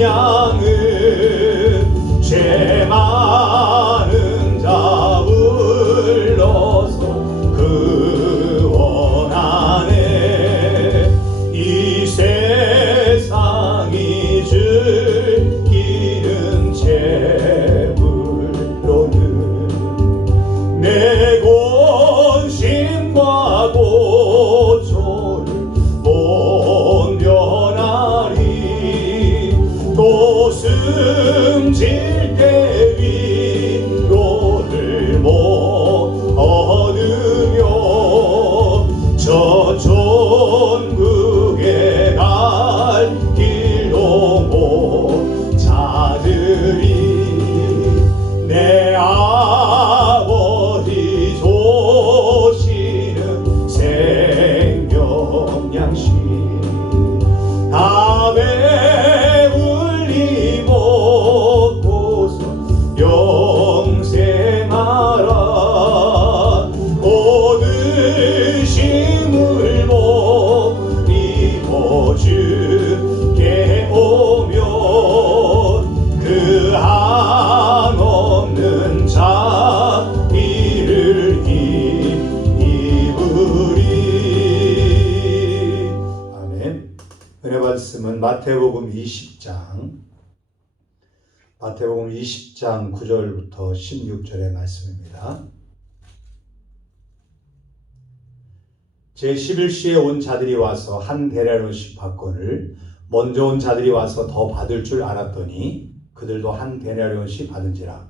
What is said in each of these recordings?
양은 죄 많은 자 불러서 그 원하네. 이 세상이 즐기는 재물로는 내 본심과 고초를 못 면하리. 또 숨질 때 위로를 못 얻으며 저 천국에 갈 길도 못 찾으리. 내 아버지 조시는 생명 양식 다 배불리 먹고서 영생하라. 얻으심을 못 입어 주께 오면 그 한없는 자비를 입으리. 아멘. 은혜 말씀은 마태복음 20장 9절부터 16절의 말씀입니다. 제11시에 온 자들이 와서 한 데나리온씩 받거늘 먼저 온 자들이 와서 더 받을 줄 알았더니 그들도 한 데나리온씩 받은지라.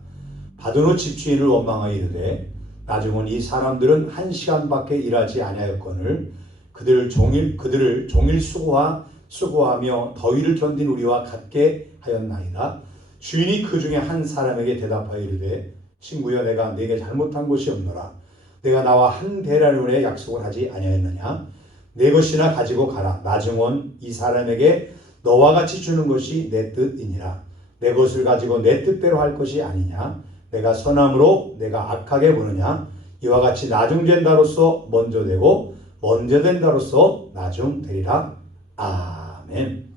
받은 후 집주인을 원망하여 이르되 나중은 이 사람들은 1시간밖에 일하지 아니하였거늘 그들을 종일 수고하며 더위를 견딘 우리와 같게 하였나이다. 주인이 그 중에 한 사람에게 대답하여 이르되 친구여, 내가 네게 잘못한 것이 없노라. 내가 나와 한 데나리온의 약속을 하지 아니하였느냐? 내 것이나 가지고 가라. 나중은 이 사람에게 너와 같이 주는 것이 내 뜻이니라. 내 것을 가지고 내 뜻대로 할 것이 아니냐? 내가 선함으로 내가 악하게 보느냐? 이와 같이 나중된 자로서 먼저 되고 먼저 된 자로서 나중 되리라. 아멘.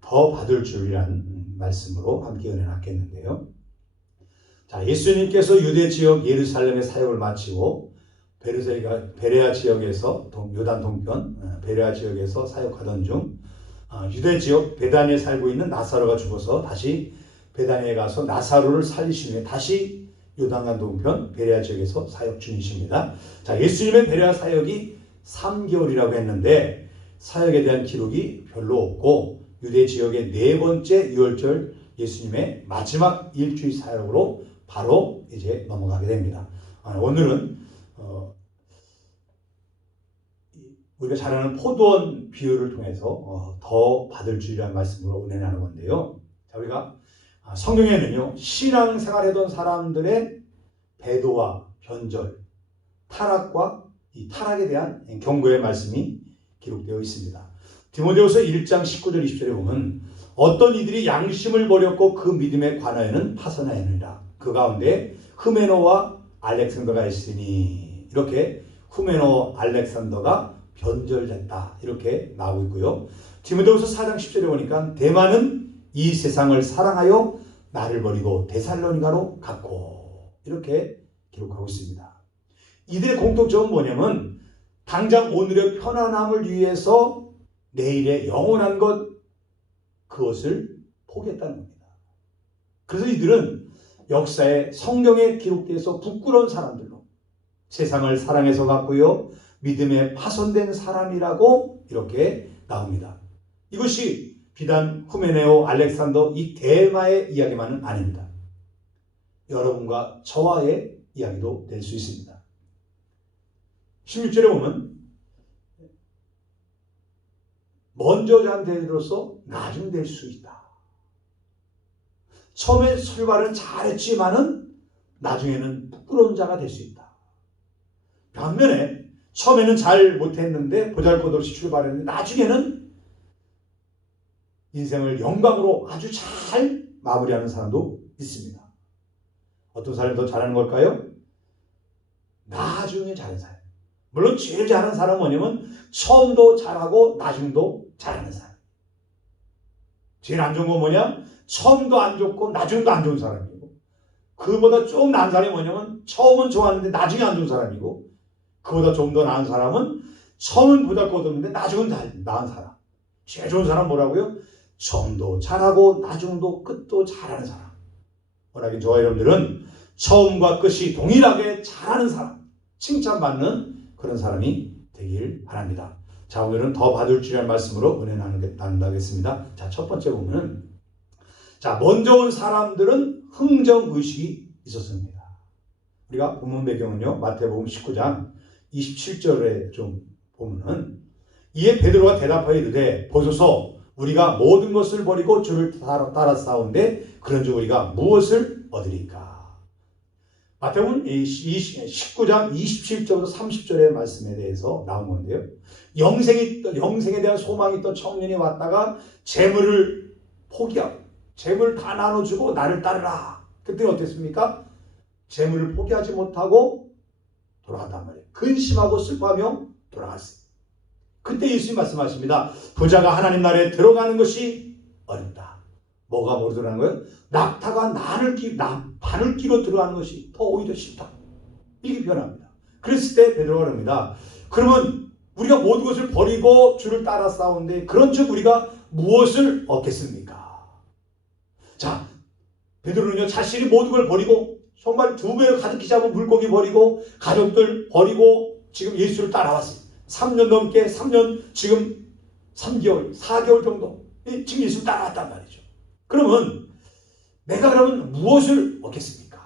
더 받을 줄이란 말씀으로 함께 은혜 낳겠는데요. 자, 예수님께서 유대 지역 예루살렘의 사역을 마치고 베레아 지역에서 요단 동편 베레아 지역에서 사역하던 중 유대 지역 베다니에 살고 있는 나사로가 죽어서 다시 베다니에 가서 나사로를 살리시며 다시 요단강 동편 베레아 지역에서 사역 중이십니다. 자, 예수님의 베레아 사역이 3개월이라고 했는데 사역에 대한 기록이 별로 없고 유대 지역의 네 번째 유월절 예수님의 마지막 일주일 사역으로 바로 이제 넘어가게 됩니다. 오늘은 우리가 잘 아는 포도원 비유를 통해서 더 받을 줄이라는 말씀으로 은혜 나누는 건데요. 자, 우리가 성경에는요, 신앙생활하던 사람들의 배도와 변절, 타락과 이 타락에 대한 경고의 말씀이 기록되어 있습니다. 디모데후서 1장 19절 20절에 보면 어떤 이들이 양심을 버렸고 그 믿음에 관하여는 파선하였느니라. 그 가운데 흐메노와 알렉산더가 있으니, 이렇게 흐메노 알렉산더가 변절됐다 이렇게 나오고 있고요. 디모데후서 4장 10절에 보니까 대만은 이 세상을 사랑하여 나를 버리고 데살로니가로 갔고 이렇게 기록하고 있습니다. 이들의 공통점은 뭐냐면 당장 오늘의 편안함을 위해서 내일의 영원한 것, 그것을 포기했다는 겁니다. 그래서 이들은 역사에 성경에 기록돼서 부끄러운 사람들로 세상을 사랑해서 갔고요, 믿음에 파손된 사람이라고 이렇게 나옵니다. 이것이 비단 후메네오, 알렉산더 이 대마의 이야기만은 아닙니다. 여러분과 저와의 이야기도 될 수 있습니다. 16절에 보면 먼저 잔 대로서 나중 될 수 있다. 처음에 출발은 잘했지만은 나중에는 부끄러운 자가 될 수 있다. 반면에 처음에는 잘 못했는데 보잘것없이 출발했는데 나중에는 인생을 영광으로 아주 잘 마무리하는 사람도 있습니다. 어떤 사람이 더 잘하는 걸까요? 나중에 잘하는 사람. 물론 제일 잘하는 사람은 뭐냐면 처음도 잘하고 나중도 잘하는 사람. 제일 안 좋은 건 뭐냐? 처음도 안 좋고 나중도 안 좋은 사람이고, 그보다 좀 나은 사람이 뭐냐면 처음은 좋았는데 나중에 안 좋은 사람이고, 그보다 좀 더 나은 사람은 처음은 보잘것없는데 나중은 나은 사람. 제일 좋은 사람 뭐라고요? 처음도 잘하고 나중도 끝도 잘하는 사람. 워낙에 저와 여러분들은 처음과 끝이 동일하게 잘하는 사람, 칭찬받는 그런 사람이 되길 바랍니다. 자, 오늘은 더 받을 줄이라는 말씀으로 은혜 나눈다겠습니다. 자, 첫 번째 보면은, 자, 먼저 온 사람들은 흥정의식이 있었습니다. 우리가 본문 배경은요, 마태복음 19장 27절에 좀 보면은, 이에 베드로가 대답하여 이르되 보소서, 우리가 모든 것을 버리고 주를 따라 싸운데 그런즉 우리가 무엇을 얻으리까? 마태복음 19장 27절부터 30절의 말씀에 대해서 나온 건데요. 영생에 대한 소망이 있던 청년이 왔다가 재물을 포기하고 재물 다 나눠주고 나를 따르라. 그때는 어땠습니까? 재물을 포기하지 못하고 돌아갔단 말이에요. 근심하고 슬퍼하며 돌아갔어요. 그때 예수님이 말씀하십니다. 부자가 하나님 나라에 들어가는 것이 어렵다. 뭐가 뭐로 들어가는 거예요? 낙타가 바늘 끼로 들어가는 것이 더 오히려 쉽다. 이게 변합니다. 그랬을 때 베드로가 그럽니다. 그러면 우리가 모든 것을 버리고 주를 따라 싸우는데 그런즉 우리가 무엇을 얻겠습니까? 자, 베드로는요, 자신이 모든 걸 버리고 정말 두 배를 가득히 잡은 물고기 버리고 가족들 버리고 지금 예수를 따라왔어요. 3년 넘게, 3년, 지금 3개월, 4개월 정도 지금 예수를 따라왔단 말이죠. 그러면 내가 그러면 무엇을 얻겠습니까?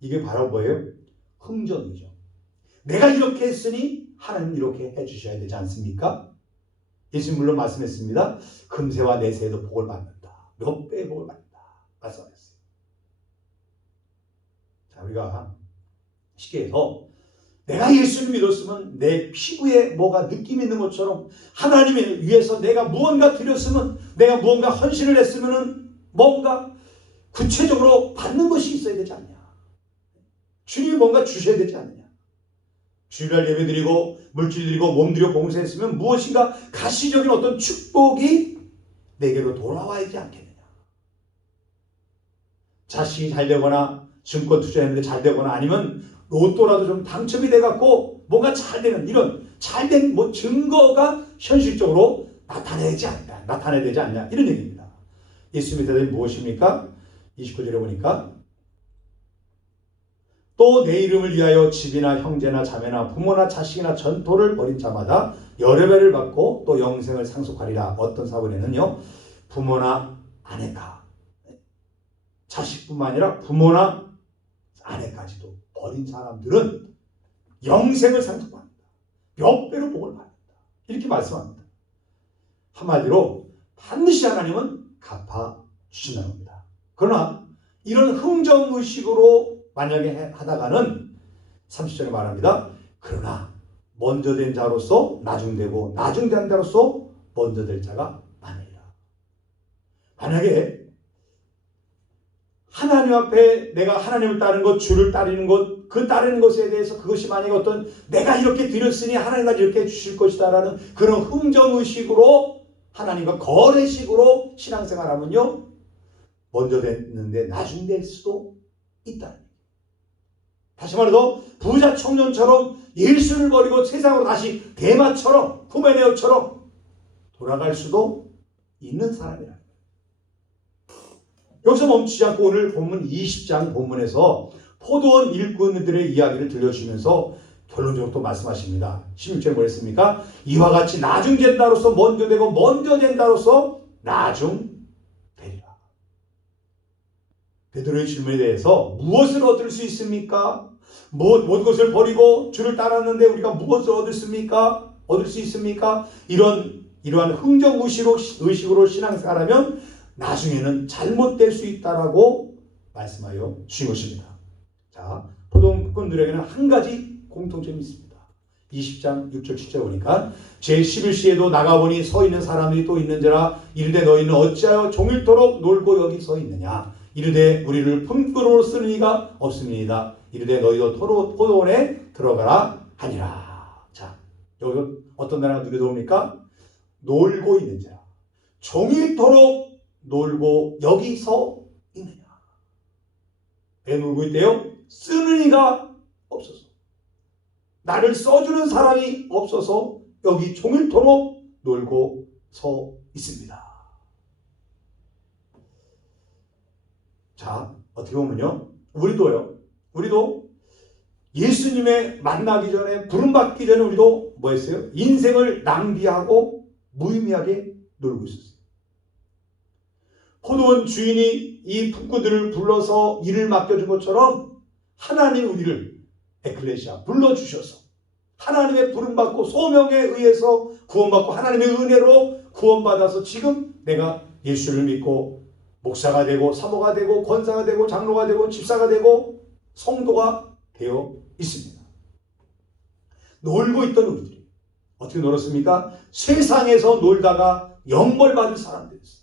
이게 바로 뭐예요? 흥정이죠. 내가 이렇게 했으니 하나님 이렇게 해주셔야 되지 않습니까? 예수님 물론 말씀했습니다. 금세와 내세에도 복을 받는다. 몇 배의 복을 받는다. 말씀하셨어요. 자, 우리가 쉽게 해서 내가 예수를 믿었으면 내 피부에 뭐가 느낌이 있는 것처럼 하나님을 위해서 내가 무언가 드렸으면, 내가 무언가 헌신을 했으면 뭔가 구체적으로 받는 것이 있어야 되지 않냐. 주님이 뭔가 주셔야 되지 않느냐. 주일날 예배 드리고 물질 드리고 몸 드리고 봉사했으면 무엇인가 가시적인 어떤 축복이 내게로 돌아와야지 않겠느냐. 자식이 잘 되거나 증권 투자했는데 잘 되거나 아니면 로또라도 좀 당첨이 돼갖고 뭔가 잘 되는 이런 잘된 뭐 증거가 현실적으로 나타내야 되지 않냐 이런 얘기입니다. 예수님의 대답이 무엇입니까? 29절에 보니까 또 내 이름을 위하여 집이나 형제나 자매나 부모나 자식이나 전토를 벌인 자마다 여러 배를 받고 또 영생을 상속하리라. 어떤 사본에는요, 부모나 아내가 자식뿐만 아니라 부모나 아내까지도 버린 사람들은 영생을 상속합니다. 몇 배로 복을 받는다. 이렇게 말씀합니다. 한마디로 반드시 하나님은 갚아주신다는 겁니다. 그러나 이런 흥정의식으로 만약에 하다가는 30절에 말합니다. 그러나 먼저 된 자로서 나중되고 나중된 자로서 먼저 될 자가 많으리라. 만약에 하나님 앞에 내가 하나님을 따르는 것, 주를 따르는 것, 그 따르는 것에 대해서 그것이 만약에 어떤 내가 이렇게 드렸으니 하나님과 이렇게 주실 것이다라는 그런 흥정의식으로 하나님과 거래식으로 신앙생활하면요, 먼저 됐는데 나중 될 수도 있다는 얘기예요. 다시 말해서 부자 청년처럼 예수를 버리고 세상으로 다시 대마처럼 후메네오처럼 돌아갈 수도 있는 사람이라는 거예요. 여기서 멈추지 않고 오늘 본문 20장 본문에서 포도원 일꾼들의 이야기를 들려주면서 결론적으로 또 말씀하십니다. 16절에 뭐랬습니까? 이와 같이 나중된 자로서 먼저 되고 먼저 된 자로서 나중 되리라. 베드로의 질문에 대해서 무엇을 얻을 수 있습니까? 모든 것을 버리고 주를 따랐는데 우리가 무엇을 얻을 수 있습니까? 이러한 흥정의식으로 신앙생활하면 나중에는 잘못될 수 있다라고 말씀하여 주신 것입니다. 자, 포도원꾼들에게는 한 가지 공통점이 있습니다. 20장 6절 7절 보니까 제11시에도 나가보니 서 있는 사람들이 또 있는지라 이르되 너희는 어찌하여 종일토록 놀고 여기 서 있느냐. 이르되 우리를 품꾼으로 쓰는 이가 없습니다. 이르되 너희도 포도원에 들어가라 하니라. 자, 여기 어떤 단어가 눈에 들어옵니까? 놀고 있는 자, 종일토록 놀고 여기서 있느냐. 왜 놀고 있대요? 쓰는 이가 없어서, 나를 써주는 사람이 없어서 여기 종일토록 놀고 서 있습니다. 자, 어떻게 보면요, 우리도 예수님의 만나기 전에, 부름받기 전에 우리도 뭐 했어요? 인생을 낭비하고 무의미하게 놀고 있었어요. 포도원 주인이 이 품꾼들을 불러서 일을 맡겨준 것처럼 하나님이 우리를 에클레시아 불러주셔서 하나님의 부름받고 소명에 의해서 구원받고 하나님의 은혜로 구원받아서 지금 내가 예수를 믿고 목사가 되고 사모가 되고 권사가 되고 장로가 되고 집사가 되고 성도가 되어 있습니다. 놀고 있던 우리들이 어떻게 놀았습니까? 세상에서 놀다가 영벌받을 사람들이었어요.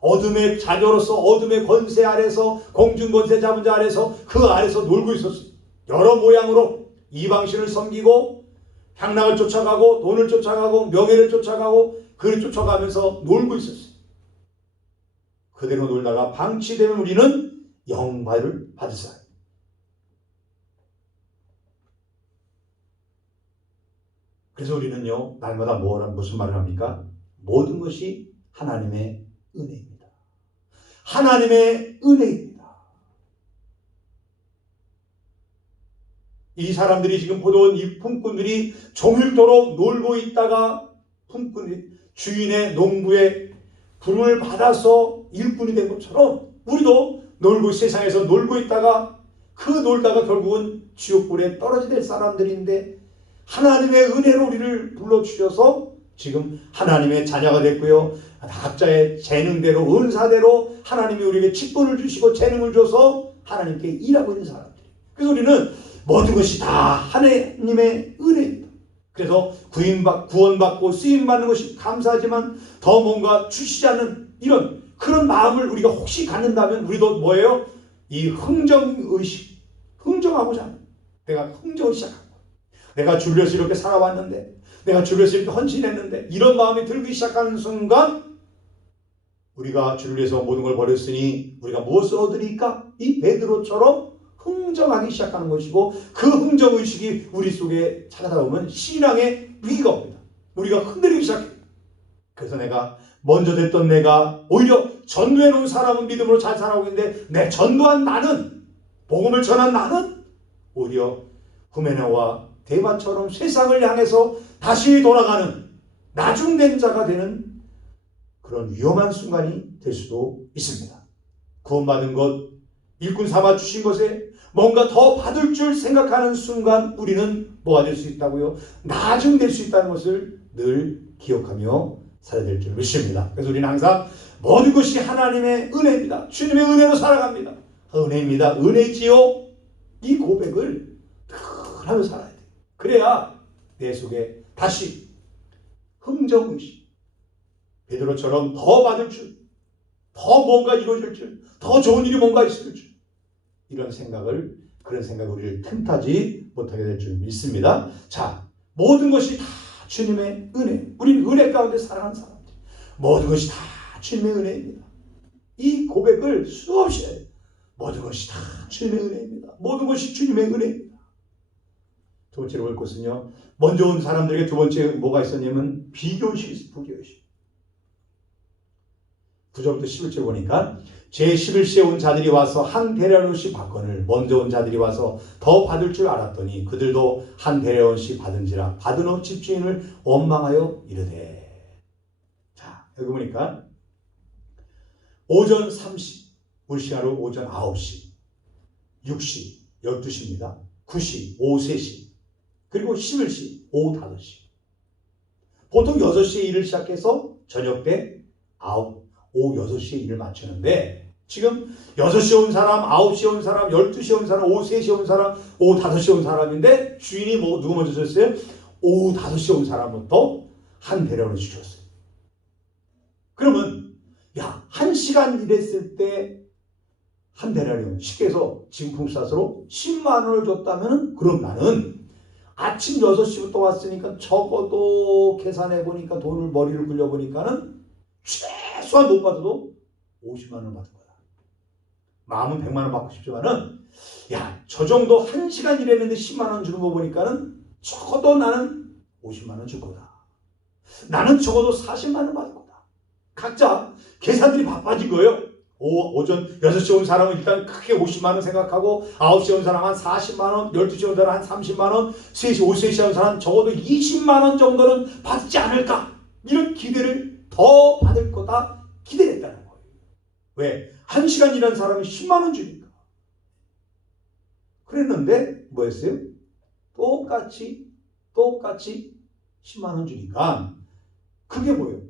어둠의 자녀로서 어둠의 권세 아래서, 공중권세 잡은 자 아래서, 그 아래서 놀고 있었어요. 여러 모양으로 이방신을 섬기고 향락을 쫓아가고 돈을 쫓아가고 명예를 쫓아가고 그를 쫓아가면서 놀고 있었어요. 그대로 놀다가 방치되면 우리는 영벌을 받을 사람. 그래서 우리는요, 날마다 무슨 말을 합니까? 모든 것이 하나님의 은혜입니다. 하나님의 은혜입니다. 이 사람들이 지금 포도원 이 품꾼들이 종일토록 놀고 있다가 품꾼이 주인의 농부의 부름을 받아서 일꾼이 된 것처럼 우리도 세상에서 놀고 있다가 그 놀다가 결국은 지옥불에 떨어지게 될 사람들인데 하나님의 은혜로 우리를 불러주셔서 지금 하나님의 자녀가 됐고요. 각자의 재능대로 은사대로 하나님이 우리에게 직분을 주시고 재능을 줘서 하나님께 일하고 있는 사람들. 그래서 우리는 모든 것이 다 하나님의 은혜입니다. 그래서 구원받고 쓰임받는 것이 감사하지만 더 뭔가 주시지 않는 이런 그런 마음을 우리가 혹시 갖는다면 우리도 뭐예요? 이 흥정의식, 흥정하고자 하는, 내가 흥정을 시작한 거예요. 내가 주를 위해서 이렇게 살아왔는데, 내가 주를 위해서 이렇게 헌신했는데, 이런 마음이 들기 시작하는 순간 우리가 주를 위해서 모든 걸 버렸으니 우리가 무엇을 얻으리까? 이 베드로처럼 흥정하기 시작하는 것이고, 그 흥정의식이 우리 속에 찾아다 보면 신앙의 위기가 옵니다. 우리가 흔들리기 시작해요. 그래서 내가 먼저 됐던 내가 오히려 전도해 놓은 사람은 믿음으로 잘 살아오고 있는데 내 전도한 나는, 복음을 전한 나는 오히려 후메네와 대마처럼 세상을 향해서 다시 돌아가는 나중된 자가 되는 그런 위험한 순간이 될 수도 있습니다. 구원받은 것, 일꾼 삼아 주신 것에 뭔가 더 받을 줄 생각하는 순간 우리는 뭐가 될 수 있다고요? 나중될 수 있다는 것을 늘 기억하며 살아야 될 줄 믿습니다. 그래서 우리는 항상 모든 것이 하나님의 은혜입니다. 주님의 은혜로 살아갑니다. 은혜입니다. 은혜지요. 이 고백을 늘 하며 살아야 돼요. 그래야 내 속에 다시 흥정의식, 베드로처럼 더 받을 줄, 더 뭔가 이루어질 줄, 더 좋은 일이 뭔가 있을 줄, 이런 생각을, 그런 생각을 우리를 틈타지 못하게 될 줄 믿습니다. 자, 모든 것이 다 주님의 은혜. 우리는 은혜 가운데 살아가는 사람들. 모든 것이 다 주님의 은혜입니다. 이 고백을 수없이 해요. 모든 것이 다 주님의 은혜입니다. 모든 것이 주님의 은혜입니다. 두 번째로 볼 것은요, 먼저 온 사람들에게 두 번째 뭐가 있었냐면 비교의식이 있어요. 부교의식. 9절부터 11절 보니까 제11시에 온 자들이 와서 한 데나리온씩 받거늘 먼저 온 자들이 와서 더 받을 줄 알았더니 그들도 한 데나리온씩 받은지라 받은 후 집주인을 원망하여 이르되. 자, 여기 보니까 오전 3시, 우리 시간으로 오전 9시, 6시, 12시입니다. 9시, 오후 3시, 그리고 11시, 오후 5시. 보통 6시에 일을 시작해서 저녁 때 오후 6시에 일을 마치는데 지금 6시에 온 사람, 9시에 온 사람, 12시에 온 사람, 오후 3시에 온 사람, 오후 5시에 온 사람인데 주인이 누구 먼저 줬어요? 오후 5시에 온 사람부터 한 데려를 시켰어요. 그러면 1시간 일했을 때 한 데나리온, 쉽게 해서 지금 품삯으로 10만 원을 줬다면 그럼 나는 아침 6시부터 왔으니까 적어도 계산해 보니까 돈을 머리를 굴려 보니까는 최소한 못 받아도 50만 원 받을 거야. 마음은 100만 원 받고 싶지만은 야, 저 정도 1시간 일했는데 10만 원 주는 거 보니까는 적어도 나는 50만 원 줄 거다. 나는 적어도 40만 원 받을 거다. 각자 계산들이 바빠진 거예요. 오전 6시에 온 사람은 일단 크게 50만 원 생각하고 9시에 온 사람 한 40만 원, 12시에 온 사람 한 30만 원, 3시, 오후 3시에 온 사람 적어도 20만 원 정도는 받지 않을까? 이런 기대를 더 받을 거다 기대했다는 거예요. 왜? 1시간 일한 사람이 10만 원 주니까. 그랬는데 뭐였어요? 똑같이 10만 원 주니까 그게 뭐예요?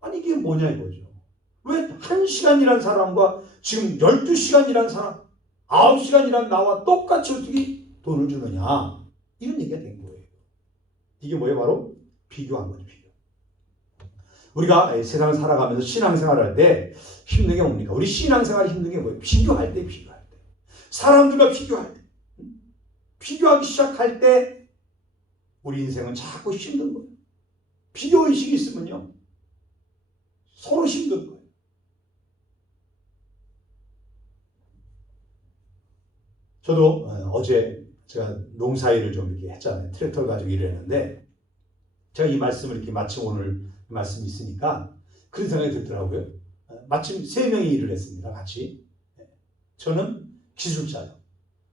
아니 이게 뭐냐 이거죠. 왜 1시간 일한 사람과 지금 12시간 일한 사람, 9시간 일한 나와 똑같이 어떻게 돈을 주느냐. 이런 얘기가 된 거예요. 이게 뭐예요? 바로 비교한 거죠. 비교. 우리가 세상을 살아가면서 신앙생활을 할 때 힘든 게 뭡니까? 우리 신앙생활이 힘든 게 뭐예요? 비교할 때. 사람들과 비교할 때. 비교하기 시작할 때 우리 인생은 자꾸 힘든 거예요. 비교의식이 있으면요. 서로 힘든 거예요. 저도 어제 제가 농사일을 좀 이렇게 했잖아요. 트랙터를 가지고 일을 했는데 제가 이 말씀을 이렇게 마침 오늘 말씀이 있으니까 그런 생각이 들더라고요. 마침 3명이 일을 했습니다. 같이. 저는 기술자요.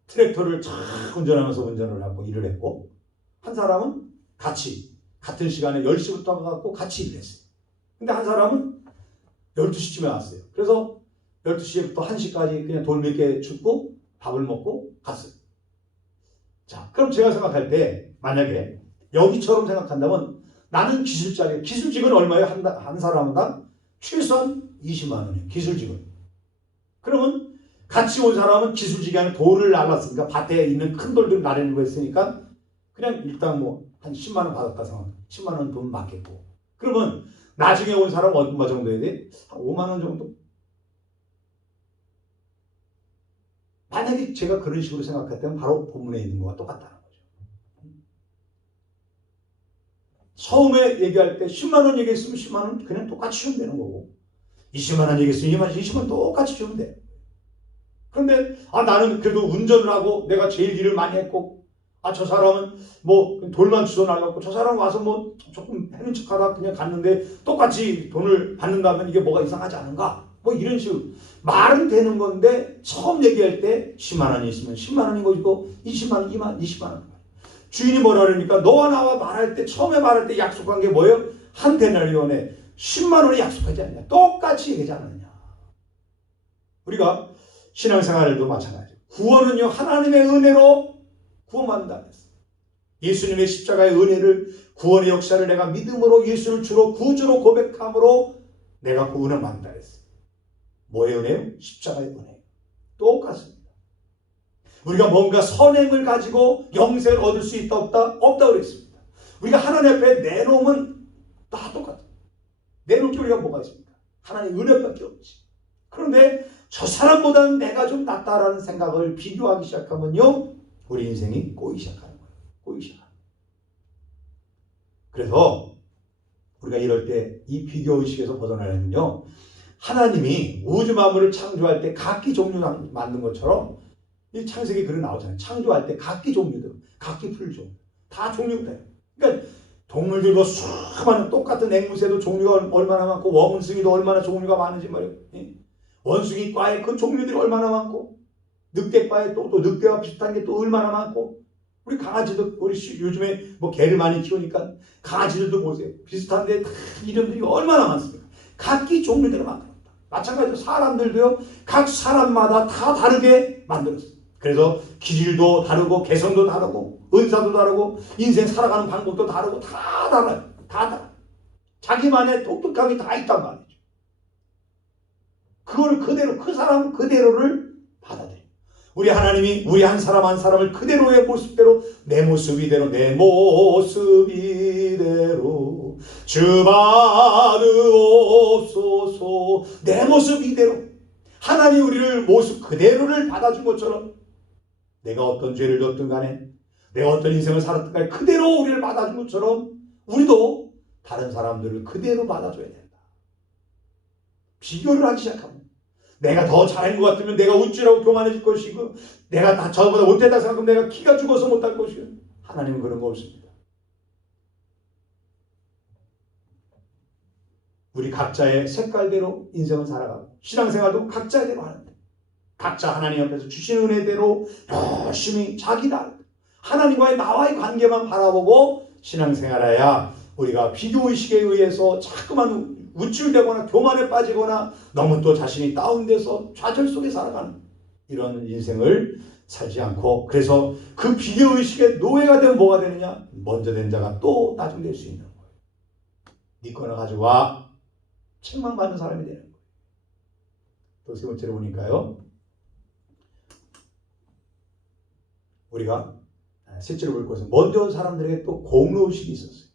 트랙터를 쫙 운전을 하고 일을 했고 한 사람은 같은 시간에 10시부터 가고 같이 일을 했어요. 근데 한 사람은 12시쯤에 왔어요. 그래서 12시부터 1시까지 그냥 돌 몇 개 줍고 밥을 먹고 갔어요. 자, 그럼 제가 생각할 때 만약에 여기처럼 생각한다면 나는 기술자예요. 기술직은 얼마예요? 한 사람당 최소한 20만 원이에요. 기술직은. 그러면 같이 온 사람은 기술직이 아니라 돌을 날랐으니까 밭에 있는 큰 돌들을 나르는 거 했으니까 그냥 일단 뭐 한 10만 원 받았다 생각. 10만 원 돈 맞겠고. 그러면 나중에 온 사람은 얼마 정도 해야 돼? 한 5만 원 정도? 만약에 제가 그런 식으로 생각했다면 바로 본문에 있는 것과 똑같다는 거죠. 처음에 얘기할 때 10만 원 얘기했으면 10만 원 그냥 똑같이 주면 되는 거고 20만 원 얘기했으면 20만 원 똑같이 주면 돼. 그런데 나는 그래도 운전을 하고 내가 제일 일을 많이 했고 저 사람은 뭐 돌만 주워 날랐고 저 사람 와서 뭐 조금 해는 척하다 그냥 갔는데 똑같이 돈을 받는다면 이게 뭐가 이상하지 않은가? 뭐 이런 식으로 말은 되는 건데 처음 얘기할 때 10만 원이 있으면 10만 원인 거고 20만 원, 20만 원. 주인이 뭐라 그러니까 너와 나와 말할 때 처음에 말할 때 약속한 게 뭐예요? 한 데나리온에 10만 원에 약속하지 않냐? 똑같이 얘기하지 않느냐? 우리가 신앙생활도 마찬가지예요. 구원은요 하나님의 은혜로 구원받는다 그랬어요. 예수님의 십자가의 은혜를 구원의 역사를 내가 믿음으로 예수를 주로 구주로 고백함으로 내가 그 은혜 받는다 그랬어요. 뭐의 은혜요? 십자가의 은혜. 똑같습니다. 우리가 뭔가 선행을 가지고 영생을 얻을 수 있다 없다? 없다 그랬습니다. 우리가 하나님 앞에 내놓으면 다 똑같아요. 내놓을 게 우리가 뭐가 있습니까? 하나님의 은혜밖에 없지. 그런데 저 사람보다는 내가 좀 낫다라는 생각을 비교하기 시작하면요 우리 인생이 꼬이기 시작하는 거예요. 꼬이기 시작하는 거예요. 그래서 우리가 이럴 때 이 비교의식에서 벗어나려면요 하나님이 우주 만물을 창조할 때 각기 종류 만든 것처럼 이 창세기 글에 나오잖아요. 창조할 때 각기 종류들, 각기 풀종 다 종류가 돼요. 그러니까 동물들도 수많은 똑같은 앵무새도 종류가 얼마나 많고 원숭이도 얼마나 종류가 많은지 말이에요. 원숭이과에 그 종류들이 얼마나 많고 늑대과에 또 늑대와 비슷한 게 또 얼마나 많고 우리 강아지도 우리 요즘에 뭐 개를 많이 키우니까 강아지들도 보세요. 비슷한데 이름들이 얼마나 많습니까? 각기 종류대로 만들었다. 마찬가지로 사람들도요. 각 사람마다 다 다르게 만들었어요. 그래서 기질도 다르고 개성도 다르고 은사도 다르고 인생 살아가는 방법도 다르고 다 달라요. 다 달라요. 자기만의 독특함이 다 있단 말이죠. 그걸 그대로 그 사람 그대로를 받아들여요. 우리 하나님이 우리 한 사람 한 사람을 그대로의 모습대로 내 모습 이대로 내 모습 이대로 주 받으옵소서. 내 모습 이대로 하나님 우리를 모습 그대로를 받아준 것처럼 내가 어떤 죄를 졌든 간에 내가 어떤 인생을 살았든 간에 그대로 우리를 받아준 것처럼 우리도 다른 사람들을 그대로 받아줘야 된다. 비교를 하기 시작하면 내가 더 잘한 것 같으면 내가 우쭐하고 교만해질 것이고 내가 다 저보다 못했다 생각하면 내가 키가 죽어서 못할 것이고 하나님은 그런 거 없습니다. 우리 각자의 색깔대로 인생을 살아가고 신앙생활도 각자대로 하는데 각자 하나님 앞에서 주시는 은혜대로 열심히 자기다 하나님과의 나와의 관계만 바라보고 신앙생활해야 우리가 비교의식에 의해서 자꾸만 우쭐대거나 교만에 빠지거나 너무 또 자신이 다운돼서 좌절 속에 살아가는 이런 인생을 살지 않고 그래서 그 비교의식의 노예가 되면 뭐가 되느냐? 먼저 된 자가 또 나중 될 수 있는 거예요. 네 거나 가져와 책망받는 사람이 되는 거예요. 또 세 번째로 보니까요. 우리가 셋째로 볼 것은 먼저 온 사람들에게 또 공로의식이 있었어요.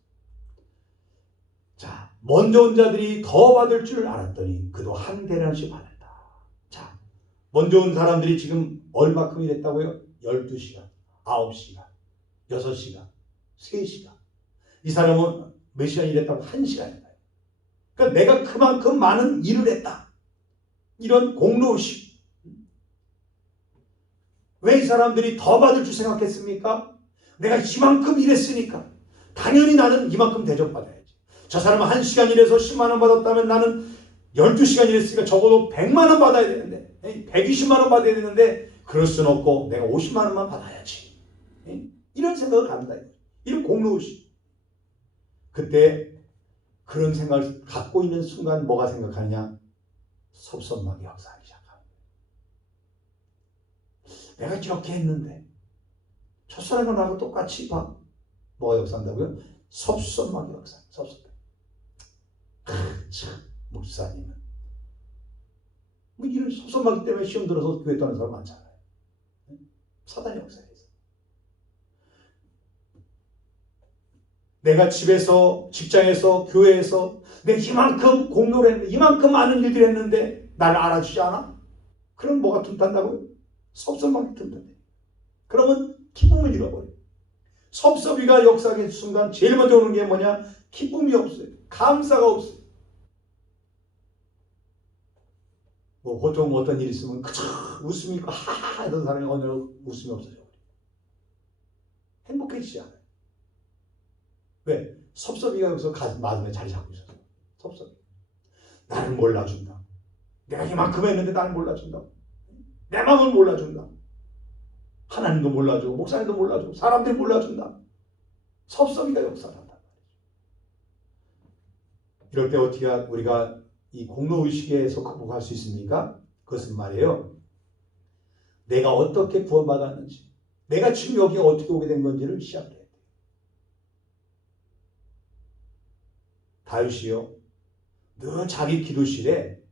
자, 먼저 온 자들이 더 받을 줄 알았더니 그도 한 대련씩 받았다. 자, 먼저 온 사람들이 지금 얼마큼 일했다고요? 12시간, 9시간, 6시간, 3시간. 이 사람은 몇 시간 일했다고? 1시간이다. 그러니까 내가 그만큼 많은 일을 했다. 이런 공로의식. 왜 이 사람들이 더 받을 줄 생각했습니까? 내가 이만큼 일했으니까 당연히 나는 이만큼 대접받아야지. 저 사람은 1시간 일해서 10만 원 받았다면 나는 12시간 일했으니까 적어도 100만 원 받아야 되는데 120만 원 받아야 되는데 그럴 수는 없고 내가 50만 원만 받아야지. 이런 생각을 합니다. 이런 공로의식. 그때 그런 생각을 갖고 있는 순간 뭐가 생각하느냐? 섭섭하게 역사하기 시작합니다. 내가 이렇게 했는데 첫사랑과 나하고 똑같이 봐. 뭐가 역사한다고요? 섭섭하게 역사. 섭섭해. 참 목사님은 뭐 이런 섭섭하기 때문에 시험 들어서 교회 떠나는 사람 많잖아요. 사단의 역사에서 내가 집에서, 직장에서, 교회에서 내가 이만큼 공로를 했는데 이만큼 많은 일들을 했는데 나를 알아주지 않아? 그럼 뭐가 틈탄다고요? 섭섭하게 틈탄대. 그러면 기쁨을 잃어버려요. 섭섭이가 역사하는 순간 제일 먼저 오는 게 뭐냐? 기쁨이 없어요. 감사가 없어요. 뭐 보통 어떤 일이 있으면 그저 웃음이 있고 하하 이런 사람이 어느 날 웃음이 없어져요. 행복해지지 않아요. 왜? 섭섭이가 여기서 가슴 마음에 자리 잡고 있어서. 섭섭이. 나를 몰라준다. 내가 이만큼 했는데 나를 몰라준다. 내 마음을 몰라준다. 하나님도 몰라주고 목사님도 몰라주고 사람들이 몰라준다. 섭섭이가 역사한다. 이럴 때 어떻게 우리가 이 공로의식에서 극복할 수 있습니까? 그것은 말이에요. 내가 어떻게 구원받았는지 내가 지금 여기에 어떻게 오게 된 건지를 시작해야 돼요. 다윗이요. 늘 자기 기도실에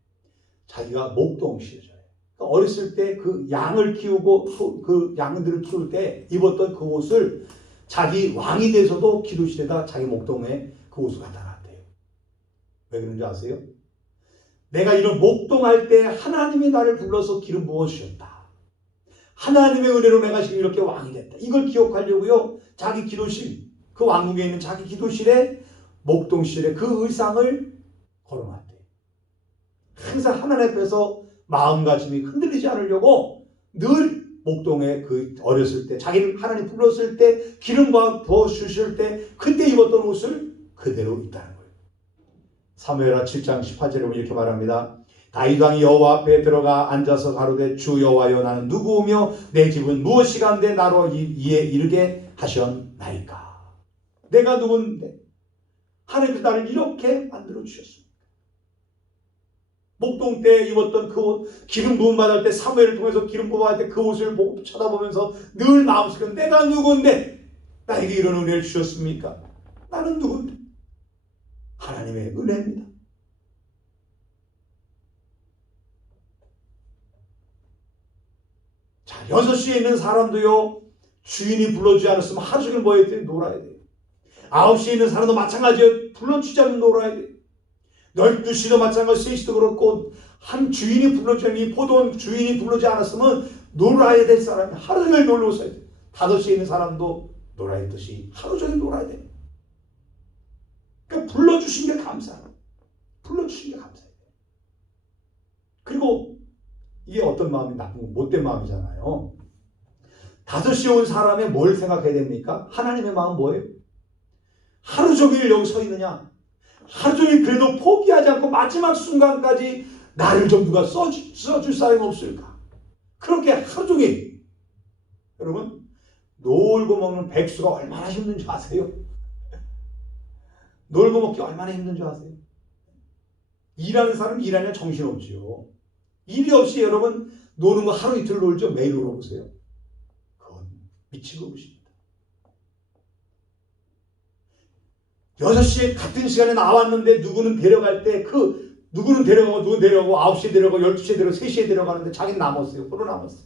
자기가 목동 씌워져요. 그러니까 어렸을 때 그 양을 키우고 그 양들을 키울 때 입었던 그 옷을 자기 왕이 돼서도 기도실에다 자기 목동에 그 옷을 갖다 놨대요. 왜 그런지 아세요? 내가 이런 목동할 때 하나님이 나를 불러서 기름 부어 주셨다. 하나님의 은혜로 내가 지금 이렇게 왕이 됐다. 이걸 기억하려고요. 자기 기도실, 그 왕궁에 있는 자기 기도실에 목동실에 그 의상을 걸어놨대요. 항상 하나님 앞에서 마음가짐이 흔들리지 않으려고 늘 목동에 그 어렸을 때 자기를 하나님 불렀을 때 기름 부어 주실 때 그때 입었던 옷을 그대로 입다는 거예요. 사무엘하 7장 18절에 보면 이렇게 말합니다. 다윗 왕이 여호와 앞에 들어가 앉아서 가로되 주 여호와여 나는 누구오며 내 집은 무엇이간데 나로 이에 이르게 하셨나이까. 내가 누군데 하나님께서 나를 이렇게 만들어 주셨습니다. 목동 때 입었던 그 옷, 기름 부음 받을 때 사무엘을 통해서 기름 부음 받을 때 그 옷을 보고 쳐다보면서 늘 마음속에 내가 누군데 나에게 이런 은혜를 주셨습니까? 나는 누군데? 하나님의 은혜입니다. 자, 6시에 있는 사람도요, 주인이 불러주지 않았으면 하루 종일 뭐 해야 돼요? 놀아야 돼요. 9시에 있는 사람도 마찬가지예요. 불러주지 않으면 놀아야 돼요. 12시도 마찬가지, 3시도 그렇고, 한 주인이 불러주지 않으면, 이 포도원 주인이 불러주지 않았으면 놀아야 될 사람이 하루 종일 놀고 있어야 돼. 5시에 있는 사람도 놀아야 했듯이 하루 종일 놀아야 돼. 그러니까 불러주신 게 감사해요. 불러주신 게 감사해요. 그리고 이게 어떤 마음이 나쁜, 못된 마음이잖아요. 5시에 온 사람의 뭘 생각해야 됩니까? 하나님의 마음 뭐예요? 하루 종일 여기 서 있느냐? 하루 종일 그래도 포기하지 않고 마지막 순간까지 나를 좀 누가 써줄 사람이 없을까? 그렇게 하루 종일. 여러분, 놀고 먹는 백수가 얼마나 힘든 줄 아세요? 놀고 먹기 얼마나 힘든 줄 아세요? 일하는 사람 일하냐 정신없지요. 일이 없이 여러분 노는 거 하루 이틀 놀죠? 매일 놀아보세요. 그건 미친 것입니다. 6시에 같은 시간에 나왔는데 누구는 데려갈 때 누구는 데려가고 누구는 데려가고 9시에 데려가고 12시에 데려가고 3시에 데려가는데 자기는 남았어요. 그로 남았어요.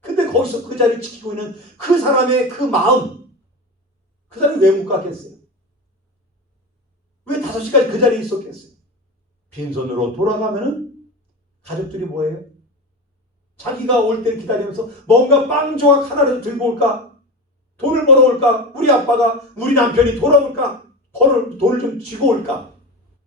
근데 거기서 그 자리를 지키고 있는 그 사람의 그 마음, 그 사람이 왜 못 갔겠어요? 왜 5시까지 그 자리에 있었겠어요? 빈손으로 돌아가면은 가족들이 뭐예요? 자기가 올 때를 기다리면서 뭔가 빵 조각 하나라도 들고 올까? 돈을 벌어올까? 우리 아빠가, 우리 남편이 돌아올까? 돈을 좀 쥐고 올까?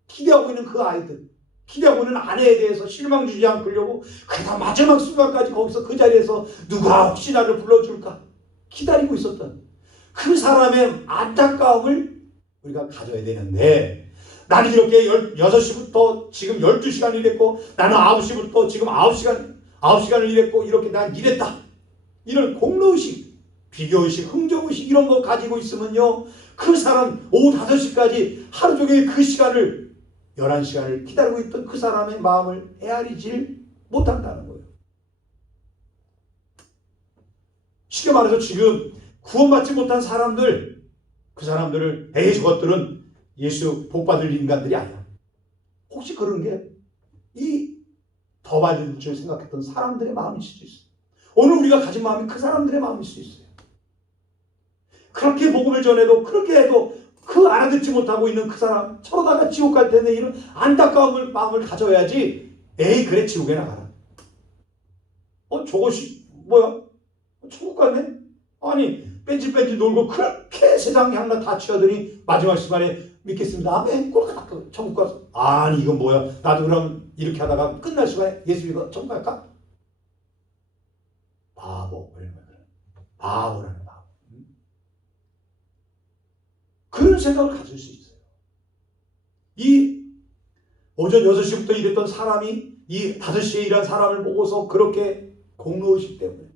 기대하고 있는 그 아이들, 기대하고 있는 아내에 대해서 실망 주지 않으려고 그다 마지막 순간까지 거기서 그 자리에서 누가 혹시 나를 불러줄까? 기다리고 있었던 그 사람의 안타까움을 우리가 가져야 되는데, 나는 이렇게 6시부터 지금 12시간 일했고, 나는 9시부터 지금 9시간을 일했고, 이렇게 난 일했다. 이런 공로의식, 비교의식, 흥정의식 이런 거 가지고 있으면요, 그 사람 오후 5시까지 하루 종일 그 시간을 11시간을 기다리고 있던 그 사람의 마음을 헤아리질 못한다는 거예요. 쉽게 말해서 지금 구원받지 못한 사람들, 그 사람들을 에이 저것들은 예수 복받을 인간들이 아니야. 혹시 그런 게 이 더 받을 줄 생각했던 사람들의 마음일 수도 있어요. 오늘 우리가 가진 마음이 그 사람들의 마음일 수 있어요. 그렇게 복음을 전해도 그렇게 해도 그 알아듣지 못하고 있는 그 사람 저러다가 지옥 갈 텐데 이런 안타까움을 마음을 가져야지. 에이 그래 지옥에 나가라. 저것이 뭐야? 천국 갔네? 아니 뺀질뺀질 놀고 그렇게 세상 향락 다 치하더니 마지막 시간에 믿겠습니다. 아멘. 꼴깍 천국 가서 아니 이건 뭐야? 나도 그럼 이렇게 하다가 끝날 시간에 예수 믿어 천국 갈까? 바보. 바보라는 바보. 그런 생각을 가질 수 있어요. 이 오전 6시부터 일했던 사람이 이 5시에 일한 사람을 보고서 그렇게 공로의식 때문에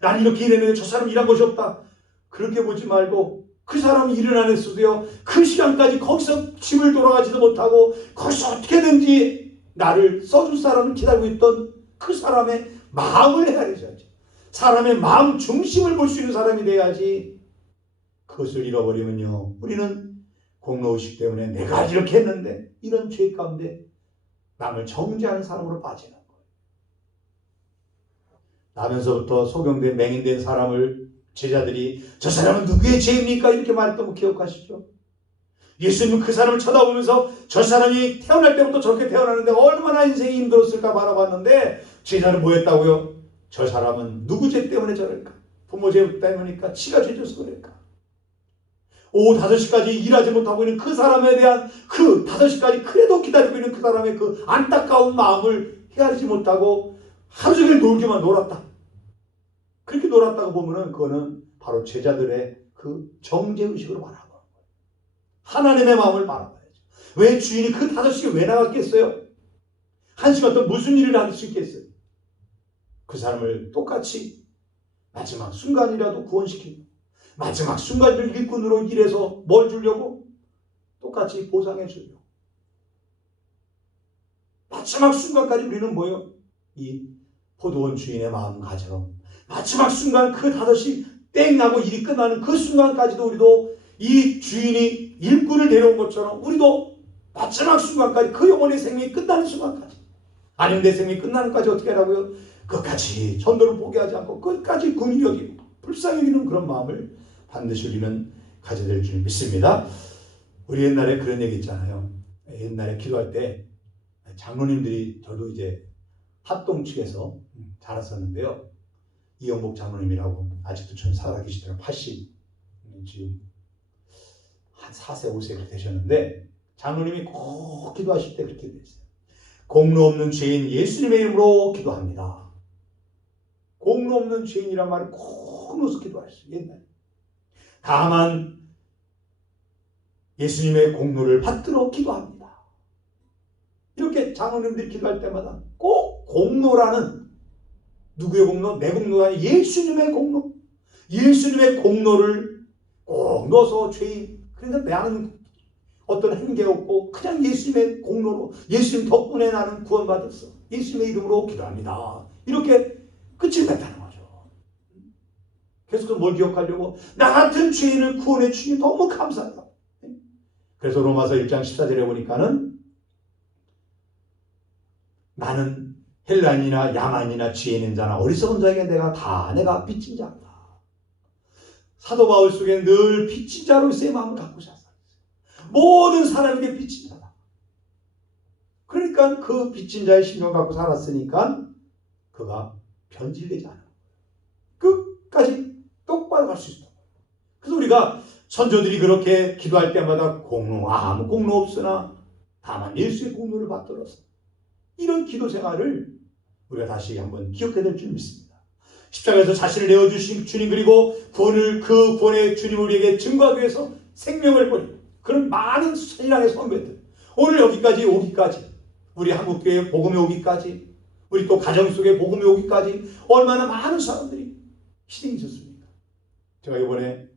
난 이렇게 일했는데 저 사람 일한 것이 없다. 그렇게 보지 말고 그 사람이 일을 안 했어도요. 그 시간까지 거기서 집을 돌아가지도 못하고 거기서 어떻게든지 나를 써줄 사람을 기다리고 있던 그 사람의 마음을 헤아려야지. 사람의 마음 중심을 볼 수 있는 사람이 돼야지. 그것을 잃어버리면요. 우리는 공로의식 때문에 내가 이렇게 했는데 이런 죄 가운데 남을 정죄하는 사람으로 빠지는 거예요. 나면서부터 소경된 맹인된 사람을 제자들이 저 사람은 누구의 죄입니까? 이렇게 말했던 거 기억하시죠? 예수님은 그 사람을 쳐다보면서 저 사람이 태어날 때부터 저렇게 태어나는데 얼마나 인생이 힘들었을까 바라봤는데 제자는 뭐 했다고요? 저 사람은 누구 죄 때문에 저럴까? 부모 죄 때문일까? 지가 죄져서 그럴까? 오후 5시까지 일하지 못하고 있는 그 사람에 대한 그 5시까지 그래도 기다리고 있는 그 사람의 그 안타까운 마음을 헤아리지 못하고 하루 종일 놀기만 놀았다. 그렇게 놀았다고 보면은 그거는 바로 제자들의 그 정죄의식으로 바라보는 거예요. 하나님의 마음을 바라봐야죠. 왜 주인이 그 5시에 왜 나갔겠어요? 1시간 동안 무슨 일을 할 수 있겠어요? 그 사람을 똑같이 마지막 순간이라도 구원시키고 마지막 순간을 일꾼으로 일해서 뭘 주려고? 똑같이 보상해 주려고. 마지막 순간까지 우리는 뭐예요? 이 포도원 주인의 마음가짐. 마지막 순간 그 5시 땡 나고 일이 끝나는 그 순간까지도 우리도 이 주인이 일꾼을 데려온 것처럼 우리도 마지막 순간까지 그 영혼의 생명이 끝나는 순간까지 아니면 내 생명이 끝나는 까지 어떻게 하라고요? 끝까지 전도를 포기하지 않고 끝까지 긍휼히 여기고 불쌍히 여기는 그런 마음을 반드시 우리는 가져야 될 줄 믿습니다. 우리 옛날에 그런 얘기 있잖아요. 옛날에 기도할 때 장로님들이 저도 이제 합동 측에서 자랐었는데요. 이영복 장로님이라고 아직도 전 살아계시더라고요. 80 지금 한 4세 5세 그렇게 되셨는데 장로님이 꼭 기도하실 때 그렇게 기도했어요. 공로 없는 죄인 예수님의 이름으로 기도합니다. 공로 없는 죄인이란 말을 꼭 넣어서 기도하셨어요. 옛날에. 다만 예수님의 공로를 받들어 기도합니다. 이렇게 장로님들이 기도할 때마다 꼭 공로라는, 누구의 공로? 내 공로가 아니라 예수님의 공로. 예수님의 공로를 꼭 넣어서 죄인, 그러니까 나는 어떤 행계 없고 그냥 예수님의 공로로, 예수님 덕분에 나는 구원받았어. 예수님의 이름으로 기도합니다. 이렇게 끝을 맺다는 거죠. 계속 뭘 기억하려고? 나 같은 죄인을 구원해 주시니 너무 감사하다. 그래서 로마서 1장 14절에 보니까는 나는 헬란이나 야만이나 지혜 있는 자나 어리석은 자에게 내가 빚진 자다. 사도 바울 속에 늘 빚진 자로서의 마음을 갖고 살았어요. 모든 사람에게 빚진 자다. 그러니까 그 빚진 자의 심령을 갖고 살았으니까 그가 변질되지 않아요. 끝까지 똑바로 갈 수 있다. 그래서 우리가 선조들이 그렇게 기도할 때마다 아무 공로 없으나 다만 예수의 공로를 받들어서, 이런 기도 생활을 우리가 다시 한번 기억해야 될 줄 믿습니다. 십자가에서 자신을 내어주신 주님, 그리고 그 구원의 주님을 우리에게 증거하기 위해서 생명을 버린 그런 많은 신앙의 선배들, 오늘 여기까지 오기까지, 우리 한국교회 복음이 오기까지, 우리 또 가정 속에 복음이 오기까지 얼마나 많은 사람들이 희생이 있었습니까? 제가 이번에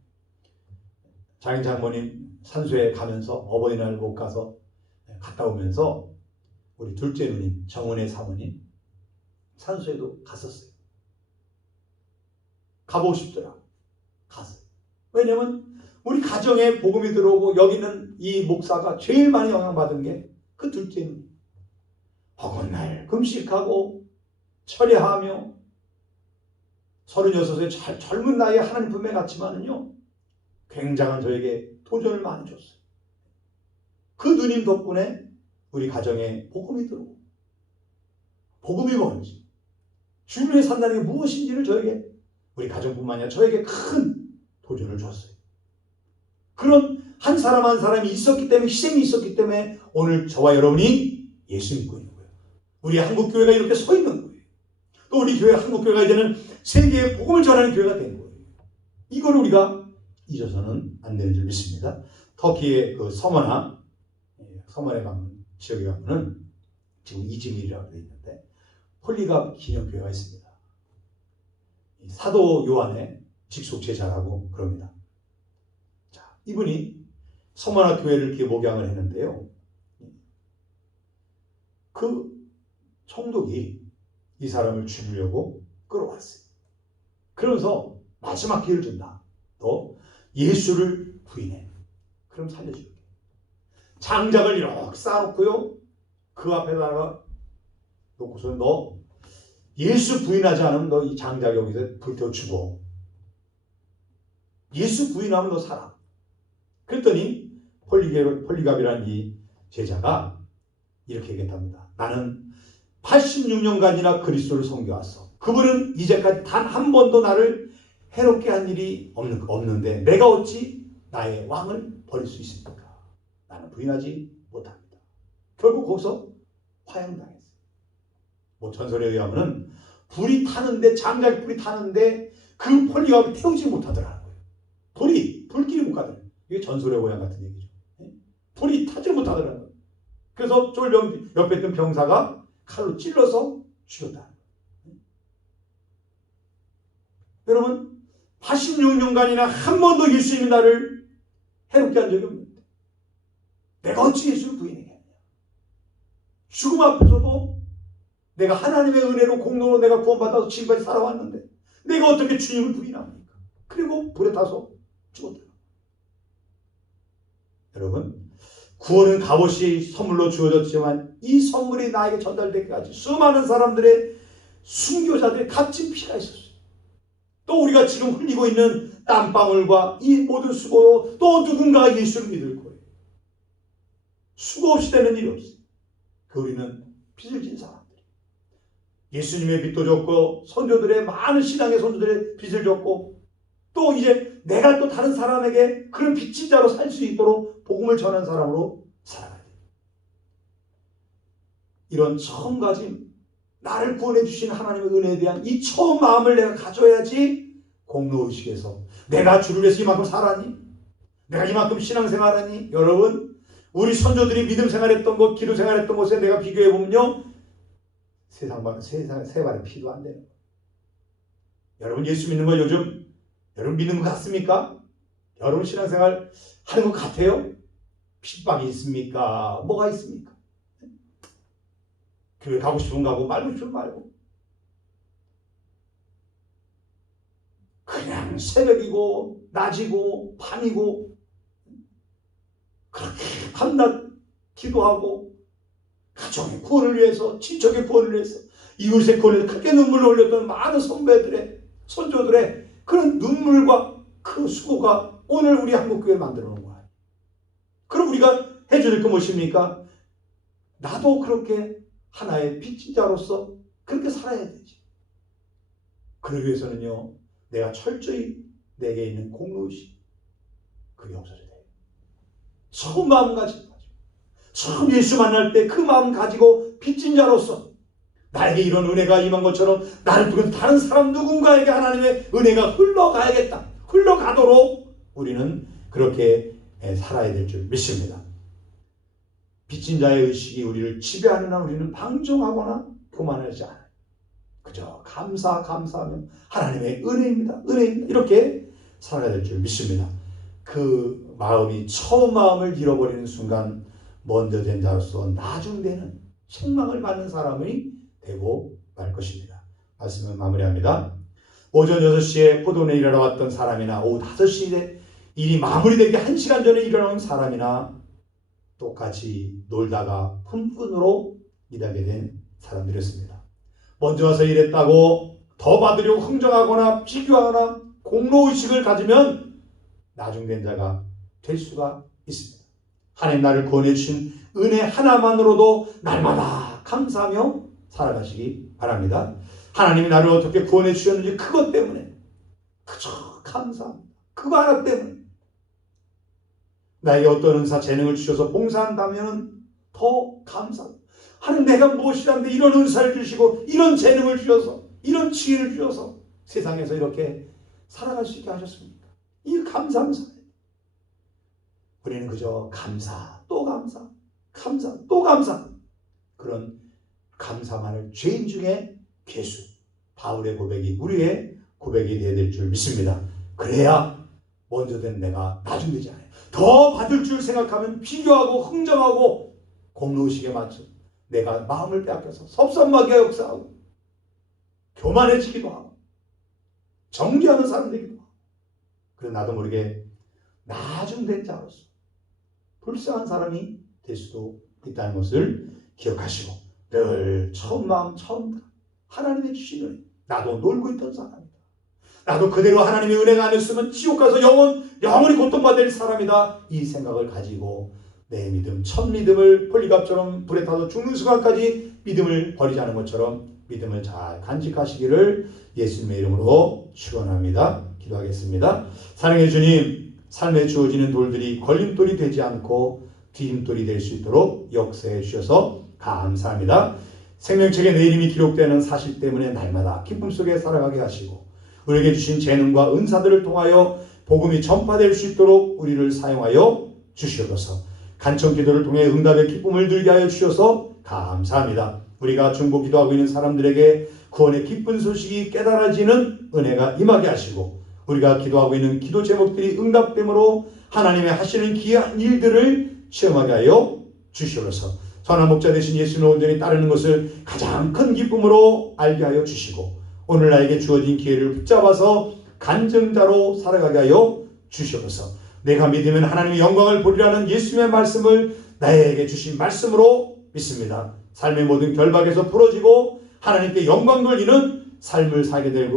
장인 장모님 산소에 가면서, 어버이날 못 가서 갔다 오면서 우리 둘째 누님 정은혜 사모님 산소에도 갔었어요. 가보고 싶더라고요. 갔어요. 왜냐면 우리 가정에 복음이 들어오고 여기는 이 목사가 제일 많이 영향받은 게 그 둘째 누님. 어긋날 금식하고 철야하며 36의 젊은 나이에 하나님 품에 갔지만은요, 굉장한 저에게 도전을 많이 줬어요. 그 누님 덕분에 우리 가정에 복음이 들어오고, 복음이 뭔지, 주님의 산다는 게 무엇인지를 저에게, 우리 가정뿐만 아니라 저에게 큰 도전을 줬어요. 그런 한 사람 한 사람이 있었기 때문에, 희생이 있었기 때문에 오늘 저와 여러분이 예수 믿고 있는 거예요. 우리 한국교회가 이렇게 서 있는 거예요. 또 우리 교회, 한국교회가 이제는 세계에 복음을 전하는 교회가 된 거예요. 이걸 우리가 잊어서는 안 되는 줄 믿습니다. 터키의 그 서머에 가면, 지역에 가면은 지금 이즈밀이라고 되어 있는데 폴리갑 기념교회가 있습니다. 사도 요한의 직속 제자라고 그럽니다. 자, 이분이 서머나 교회를 이렇게 목양을 했는데요. 그 총독이 이 사람을 죽이려고 끌어왔어요. 그러면서 마지막 기회를 준다. 너 예수를 부인해. 그럼 살려줄게. 장작을 이렇게 쌓아놓고요, 그 앞에다가 놓고서 너 예수 부인하지 않으면 너 이 장작 여기서 불태워 죽어. 예수 부인하면 너 살아. 그랬더니 폴리갑이라는 이 제자가 이렇게 얘기했답니다. 나는 86년간이나 그리스도를 섬겨왔어. 그분은 이제까지 단 한 번도 나를 해롭게 한 일이 없는데 내가 어찌 나의 왕을 버릴 수 있습니까? 나는 부인하지 못합니다. 결국 거기서 화형당했어요. 뭐 전설에 의하면 장작 불이 타는데 그 폴리갑을 태우지 못하더라는 거예요. 불길이 못 가더라고요. 이게 전설의 고향 같은 얘기죠. 불이 타지 못하더라는 거예요. 그래서 옆에 있던 병사가 칼로 찔러서 죽였다. 여러분, 86년간이나 한 번도 예수님이 나를 해롭게 한 적이 없는데 내가 어찌 예수를 부인하겠냐. 죽음 앞에서도 내가 하나님의 은혜로 공로로 내가 구원받아서 지금까지 살아왔는데 내가 어떻게 주님을 부인합니까? 그리고 불에 타서 죽었다. 여러분, 구원은 값없이 선물로 주어졌지만 이 선물이 나에게 전달되기까지 수많은 사람들의 순교자들의 값진 피가 있었어요. 또 우리가 지금 흘리고 있는 땀방울과 이 모든 수고로 또 누군가가 예수를 믿을 거예요. 수고 없이 되는 일이 없어요. 우리는 빚을 진 사람들. 예수님의 빚도 줬고 선조들의 많은 신앙의 선조들의 빚을 줬고 또 이제 내가 또 다른 사람에게 그런 빚진 자로 살 수 있도록 복음을 전하는 사람으로 살아가야 돼요. 이런 처음 가진 나를 구원해 주신 하나님의 은혜에 대한 이 처음 마음을 내가 가져야지 공로의식에서 내가 주를 위해서 이만큼 살았니? 내가 이만큼 신앙생활하니? 여러분 우리 선조들이 믿음 생활했던 것, 기도 생활했던 것에 내가 비교해 보면요 세 발의 피도 안 돼요. 여러분 예수 믿는 거 요즘 여러분 믿는 것 같습니까? 여러분 신앙생활 하는 것 같아요? 핍박이 있습니까? 뭐가 있습니까? 교회 가고 싶으면 가고 말고 싶으면 말고 그냥 새벽이고 낮이고 밤이고 그렇게 밤낮 기도하고 가정의 구원을 위해서 친척의 구원을 위해서 이웃의 구원을 위해서 크게 눈물을 흘렸던 많은 선배들의 선조들의 그런 눈물과 그 수고가 오늘 우리 한국교회를 만들어 놓은 거예요. 그럼 우리가 해줘야 될 거 무엇입니까? 나도 그렇게 하나의 빚진 자로서 그렇게 살아야 되지. 그러기 위해서는요 내가 철저히 내게 있는 공로의식 그게 없어져야 돼요. 처음 마음 가지고 처음 예수 만날 때 그 마음 가지고 빚진 자로서 나에게 이런 은혜가 임한 것처럼 나를 두고 다른 사람 누군가에게 하나님의 은혜가 흘러가야겠다. 흘러가도록 우리는 그렇게 살아야 될 줄 믿습니다. 빚진 자의 의식이 우리를 지배하는 한 우리는 방종하거나 교만하지 않아요. 그저 감사하면 하나님의 은혜입니다. 이렇게 살아야 될 줄 믿습니다. 그 마음이 처음 마음을 잃어버리는 순간 먼저 된 자로서 나중되는 책망을 받는 사람이 되고 말 것입니다. 말씀을 마무리합니다. 오전 6시에 포도원에 일하러 왔던 사람이나 오후 5시에 일이 마무리되기 1시간 전에 일어나는 사람이나 똑같이 놀다가 품꾼으로 일하게 된 사람들이었습니다. 먼저 와서 일했다고 더 받으려고 흥정하거나 비교하거나 공로의식을 가지면 나중된 자가 될 수가 있습니다. 하나님 나를 구원해 주신 은혜 하나만으로도 날마다 감사하며 살아가시기 바랍니다. 하나님이 나를 어떻게 구원해 주셨는지 그것 때문에 그저 감사합니다. 그거 하나 때문에 나에게 어떤 은사 재능을 주셔서 봉사한다면 더 감사합니다. 하나님 내가 무엇이란데 이런 은사를 주시고 이런 재능을 주셔서 이런 지혜를 주셔서 세상에서 이렇게 살아갈 수 있게 하셨습니까? 이 감사합니다. 우리는 그저 감사, 또 감사, 감사, 또 감사. 그런 감사만을 죄인 중에 괴수, 바울의 고백이 우리의 고백이 되어야 될 줄 믿습니다. 그래야 먼저 된 내가 나중되지 않아요. 더 받을 줄 생각하면 비교하고 흥정하고 공로의식에 맞춰 내가 마음을 빼앗겨서 섭섭하게 역사하고 교만해지기도 하고 정죄하는 사람 되기도 하고 그래 나도 모르게 나중된 자로서 불쌍한 사람이 될 수도 있다는 것을 기억하시고 늘 처음 마음 처음 하나님의 주신 은혜 나도 놀고 있던 사람이다. 나도 그대로 하나님의 은혜가 아니었으면 지옥 가서 영원히 고통받을 사람이다. 이 생각을 가지고 내 믿음 첫 믿음을 폴리갑처럼 불에 타서 죽는 순간까지 믿음을 버리지 않은 것처럼 믿음을 잘 간직하시기를 예수님의 이름으로 축원합니다. 기도하겠습니다. 사랑해 주님 삶에 주어지는 돌들이 걸림돌이 되지 않고 디딤돌이 될 수 있도록 역사해 주셔서 감사합니다. 생명책에 내 이름이 기록되는 사실 때문에 날마다 기쁨 속에 살아가게 하시고 우리에게 주신 재능과 은사들을 통하여 복음이 전파될 수 있도록 우리를 사용하여 주시옵소서. 간청 기도를 통해 응답의 기쁨을 누리게 하여 주셔서 감사합니다. 우리가 중보 기도하고 있는 사람들에게 구원의 기쁜 소식이 깨달아지는 은혜가 임하게 하시고 우리가 기도하고 있는 기도 제목들이 응답됨으로 하나님의 하시는 귀한 일들을 체험하게 하여 주시옵소서. 선한 목자 되신 예수님을 온전히 따르는 것을 가장 큰 기쁨으로 알게 하여 주시고 오늘 나에게 주어진 기회를 붙잡아서 간증자로 살아가게 하여 주시옵소서. 내가 믿으면 하나님의 영광을 보리라는 예수님의 말씀을 나에게 주신 말씀으로 믿습니다. 삶의 모든 결박에서 풀어지고 하나님께 영광 돌리는 삶을 살게 될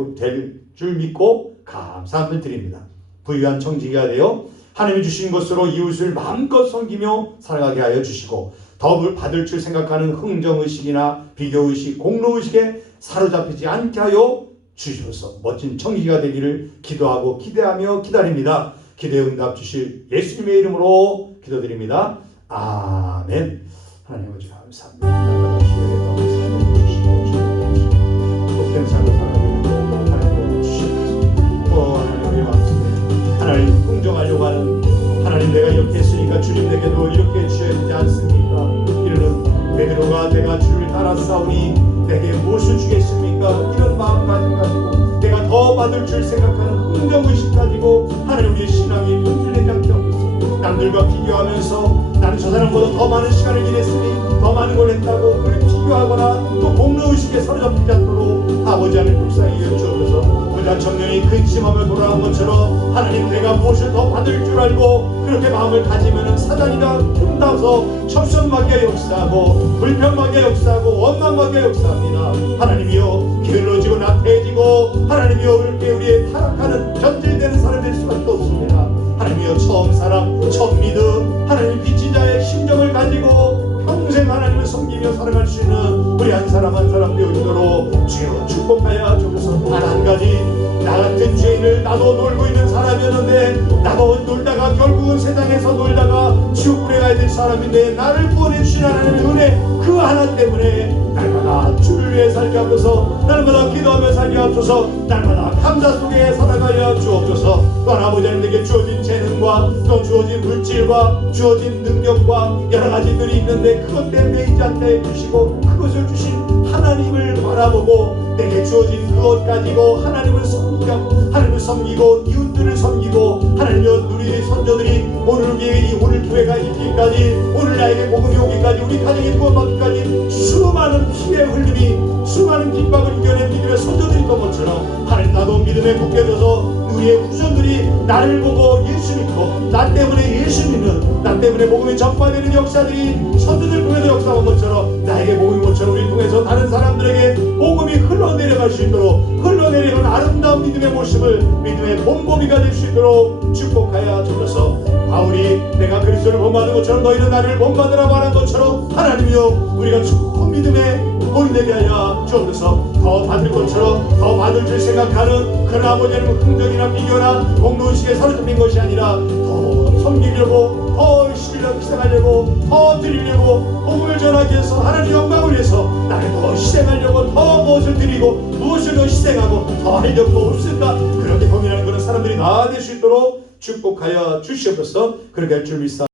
줄 믿고 감사함을 드립니다. 부유한 청지기가 되어 하나님이 주신 것으로 이웃을 마음껏 섬기며 살아가게 하여 주시고 더 받을 줄 생각하는 흥정의식이나 비교의식, 공로의식에 사로잡히지 않게 하여 주시옵소서. 멋진 청지기가 되기를 기도하고 기대하며 기다립니다. 기대 응답 주실 예수님의 이름으로 기도드립니다. 아멘. 하나님 아버지 감사합니다. 날마다 기회에 살려주시고 주시옵소서. 복된 삶을 살아가는 하나님 주시옵소서. 하나님 말씀에 하나님 흥정하려고 하는 하나님, 내가 이렇게 했으니까 주님 내게도 이렇게 주셔야 되지 않습니까? 이르는 베드로가 내가 주를 따라싸우니 내게 무엇을 주겠습니까? 이런 마음가짐 가지고 내가 더 받을 줄 생각하는 흥정의식 가지고 하나님, 우리의 신앙이 변질되지 않게 하옵소서. 남들과 비교하면서 나는 저 사람보다 더 많은 시간을 지냈으니 더 많은 걸 했다고 그렇게 비교하거나 또 공로의식에 사로잡히지 않도록 아버지 하나님 불쌍히 여쭈옵소서. 그자 청년이 근심하며 돌아온 것처럼 하나님, 내가 무엇을 더 받을 줄 알고 그렇게 마음을 가지면 사단이가 틈타서 첩선하게 역사하고 불평하게 역사하고 원망하게 역사합니다. 하나님이여, 게을러지고 나태해지고 하나님이여, 그렇게 우리의 타락하는 변질되는 사람이 될 수밖에 없습니다. 하나님이여, 처음 사랑 처음 믿음 하나님 빚진 자의 심정을 가지고 평생 하나님을 섬기며 살아갈 수 있는 우리 한 사람 한 사람 되어지도록 주여 축복하여 주셔서, 단 한 가지, 나 같은 죄인을, 나도 놀고 있는 사람이었는데 나도 놀다가 결국은 세상에서 놀다가 지옥불에 가야 될 사람인데 나를 구원해 주신 하나님의 은혜 그 하나 때문에 날마다 주를 위해 살게 하옵소서. 날마다 기도하며 살게 하옵소서. 날마다 감사 속에 살아가야 주옵소서. 또한 아버지 하나님에게 주어진 재능과 또 주어진 물질과 주어진 능력과 여러 가지들이 있는데 그것 때문에 매이지 않게 해주시고 그것을 주신 하나님을 바라보고 내게 주어진 그것 가지고 하나님을 섬기고 이웃들을 섬기고 하나님여, 우리 선조들이 오늘 교회가 있기까지, 오늘 나에게 복음이 오기까지, 우리 가정이 구원받기까지 수많은 피의 흘림이, 수많은 핍박을 이겨낸 믿음의 선조들이 있던 것처럼 하나님, 나도 믿음에 굳게져서 우리의 후손들이 나를 보고 예수 믿고 나 때문에 예수 믿는, 나 때문에 복음이 전파되는 역사들이 선조들 통해서 역사한 것처럼 나에게 복음이 것처럼 우리 통해서 다른 사람들에게 복음이 흘러내려갈 수 있도록, 흘러내려가는 아름다운 믿음의 모습을, 믿음의 본보기가 될 수 있도록 축복하여 주셔서, 바울이 내가 그리스도를 본받은 것처럼 너희는 나를 본받으라고 하는 것처럼 하나님이여, 우리가 좋은 믿음의 본이 되게 하여 주옵소서. 더 받을 것처럼 더 받을 줄 생각하는 그런 아버지 하나님의 흥정이나 비교나 공로의식에 사로잡힌 것이 아니라 더 섬기려고, 더 희생하려고, 더 드리려고, 복음을 전하기 위해서, 하나님 영광을 위해서 나를 더 희생하려고, 더 무엇을 드리고 무엇을 더 희생하고 더 하려고 없을까, 그렇게 고민하는 그런 사람들이 다 될 수 있도록 축복하여 주시옵소서. 그렇게 할 줄 믿사